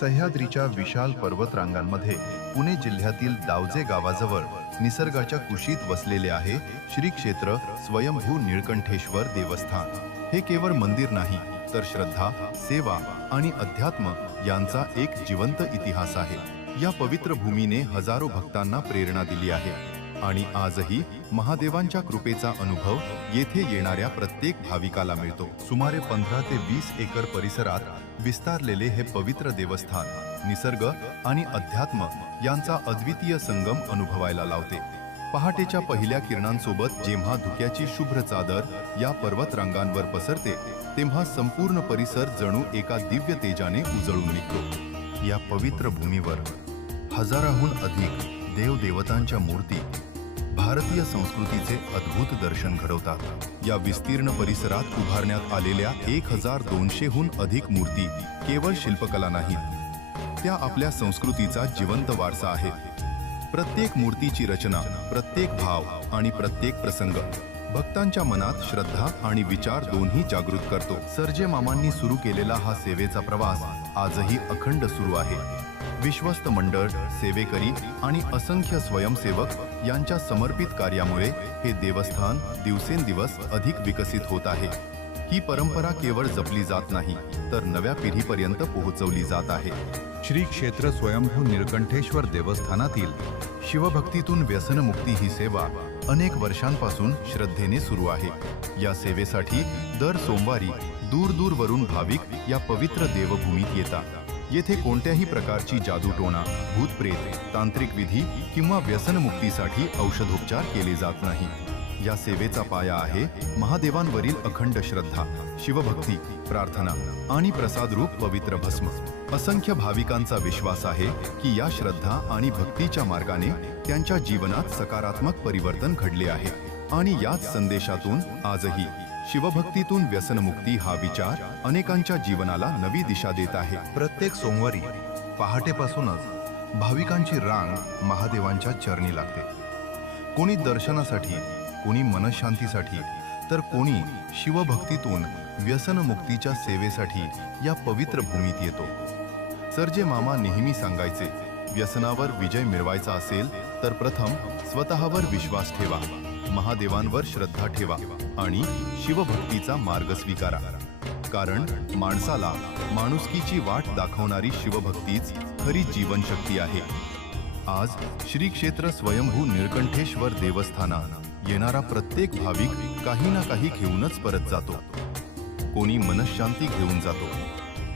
सह्याद्रीच्या विशाल पर्वतरांगांमध्ये पुणे जिल्ह्यातील दावजे गावाजवळ निसर्गाच्या कुशीत वसलेले आहे श्री क्षेत्र स्वयंभू निळकंठेश्वर देवस्थान। हे केवळ मंदिर नाही तर श्रद्धा, सेवा आणि अध्यात्म यांचा एक जिवंत इतिहास आहे। या पवित्र भूमीने हजारो भक्तांना प्रेरणा दिली आहे आणि आजही महादेवांच्या कृपेचा अनुभव येथे येणाऱ्या प्रत्येक भाविकाला मिळतो। सुमारे 15 ते 20 एकर परिसरात विस्तारलेले हे पवित्र देवस्थान निसर्ग आणि अध्यात्म यांचा अद्वितीय संगम अनुभवायला लावते। पहाटेच्या पहिल्या किरणांसोबत जेव्हा धुक्याची शुभ्र चादर या पर्वतरांगांवर पसरते तेव्हा संपूर्ण परिसर जणू एका दिव्य तेजाने उजळून निघतो। या पवित्र भूमीवर हजाराहून अधिक देवदेवतांच्या मूर्ती भारतीय संस्कृतीचे अद्भुत दर्शन घडवतात। या विस्तीर्ण परिसरात उभारण्यात आलेल्या 1200हून अधिक मूर्ती केवळ शिल्पकला नाहीत, त्या आपल्या संस्कृतीचा जिवंत वारसा आहेत। प्रत्येक मूर्तीची रचना, प्रत्येक भाव आणि प्रत्येक प्रसंग भक्तांच्या मनात श्रद्धा आणि विचार दोन्ही जागृत करतो। सर्जे मामांनी सुरू केलेला हा सेवेचा प्रवास आजही अखंड सुरू आहे। विश्वस्त मंडळ, सेवेकरी आणि असंख्य स्वयंसेवक यांच्या समर्पित कार्यामुळे हे देवस्थान दिवसेंदिवस अधिक विकसित होत आहे। ही परंपरा केवळ जपली जात नाही तर नव्या पिढीपर्यंत पोहोचवली जात आहे। श्री क्षेत्र स्वयंभू निळकंठेश्वर देवस्थानातील शिवभक्तीतून व्यसनमुक्ती ही सेवा अनेक वर्षांपासून श्रद्धेने सुरू आहे। या सेवेसाठी दर सोमवारी दूरवरून भाविक या पवित्र देवभूमीत येतात। येथे कोणत्याही प्रकारची जादूटोणा, भूतप्रेत, तांत्रिक विधी किंवा व्यसनमुक्तीसाठी औषधोपचार केले जात नाही। या सेवेचा पाया आहे महादेवांवरील अखंड श्रद्धा, शिवभक्ती, प्रार्थना आणि प्रसादरूप पवित्र भस्म। असंख्य भाविकांचा विश्वास आहे की या श्रद्धा आणि भक्तीच्या मार्गाने त्यांच्या जीवनात सकारात्मक परिवर्तन घडले आहे आणि याच संदेशातून आजही शिवभक्तीतून व्यसनमुक्ती हा विचार अनेकांच्या जीवनाला नवी दिशा देत आहे। प्रत्येक सोमवारी पहाटेपासूनच भाविकांची रांग महादेवांच्या चरणी लागते। कोणी दर्शनासाठी, कोणी मनशांतीसाठी तर कोणी शिवभक्तीतून व्यसनमुक्तीच्या सेवेसाठी या पवित्र भूमीत येतो। सर्जे मामा नेहमी सांगायचे, व्यसनावर विजय मिळवायचा असेल तर प्रथम स्वतःवर विश्वास ठेवा, महादेवांवर श्रद्धा ठेवा आणि शिवभक्तीचा मार्ग स्वीकारा। कारण माणसाला माणुसकीची वाट दाखवणारी शिवभक्तीच खरी जीवनशक्ती आहे। आज श्री क्षेत्र स्वयंभू निळकंठेश्वर देवस्थानात येणारा प्रत्येक भाविक काही ना काही घेऊनच परत जातो। कोणी मनशांती घेऊन जातो,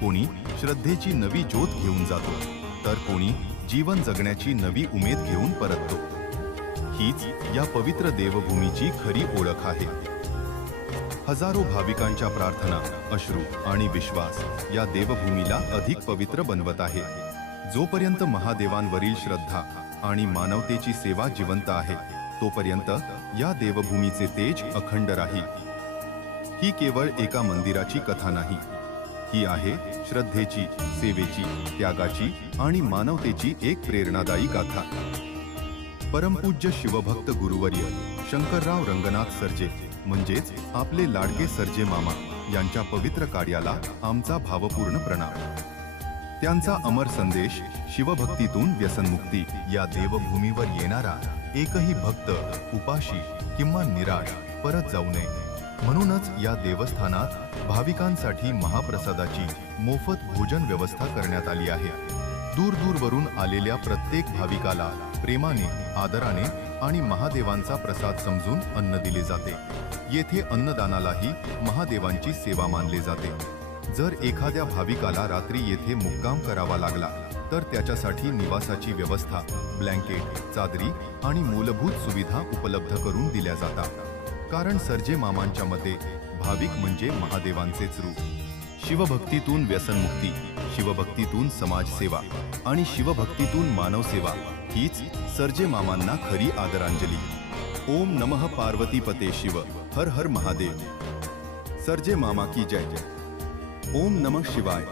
कोणी श्रद्धेची नवी ज्योत घेऊन जातो, तर कोणी जीवन जगण्याची नवी उमेद घेऊन परततो। हीच या पवित्र देवभूमीची खरी ओळख आहे। हजारो भाविकांच्या प्रार्थना, अश्रू आणि विश्वास या देवभूमीला अधिक पवित्र बनवत आहे। जोपर्यंत महादेवांवरील श्रद्धा आणि मानवतेची सेवा जिवंत आहे तोपर्यंत या देवभूमीचे तेज अखंड राहील। ही केवळ एका मंदिराची कथा नाही, ही आहे श्रद्धेची, सेवेची, त्यागाची आणि मानवतेची एक प्रेरणादायी गाथा। परमपूज्य शिवभक्त गुरुवर्य शंकरराव रंगनाथ सर्जे म्हणजेच आपले लाडके सर्जे मामा यांच्या पवित्र कार्याला आमचा भावपूर्ण प्रणाम। त्यांचा अमर संदेश शिवभक्तीतून व्यसनमुक्ती, या देवभूमीवर येणारा एकही भक्त उपाशी किंवा निराश परत जाऊ नये म्हणूनच या देवस्थानात भाविकांसाठी महाप्रसादाची मोफत भोजन व्यवस्था करण्यात आली आहे। दूरवरून आलेल्या प्रत्येक भाविकाला प्रेमाने, आदराने आणि महादेवांचा प्रसाद समजून अन्न दिले जाते। येथे अन्नदानालाही महादेवांची सेवा मानले जाते। जर एखाद्या भाविकाला रात्री येथे मुक्काम करावा लागला तर त्याच्यासाठी निवासाची व्यवस्था, ब्लँकेट, चादरी आणि मूलभूत सुविधा उपलब्ध करून दिल्या जातात। कारण सर्जे मामांच्या मते भाविक म्हणजे महादेवांचेच रूप। शिवभक्तीतून व्यसनमुक्ती, शिवभक्तीतून समाजसेवा आणि शिवभक्तीतून मानवसेवा हीच सर्जे मामांना खरी आदरांजली। ओम नमः पार्वतीपते शिव, हर हर महादेव। सर्जे मामा की जय। ओम नमः शिवाय।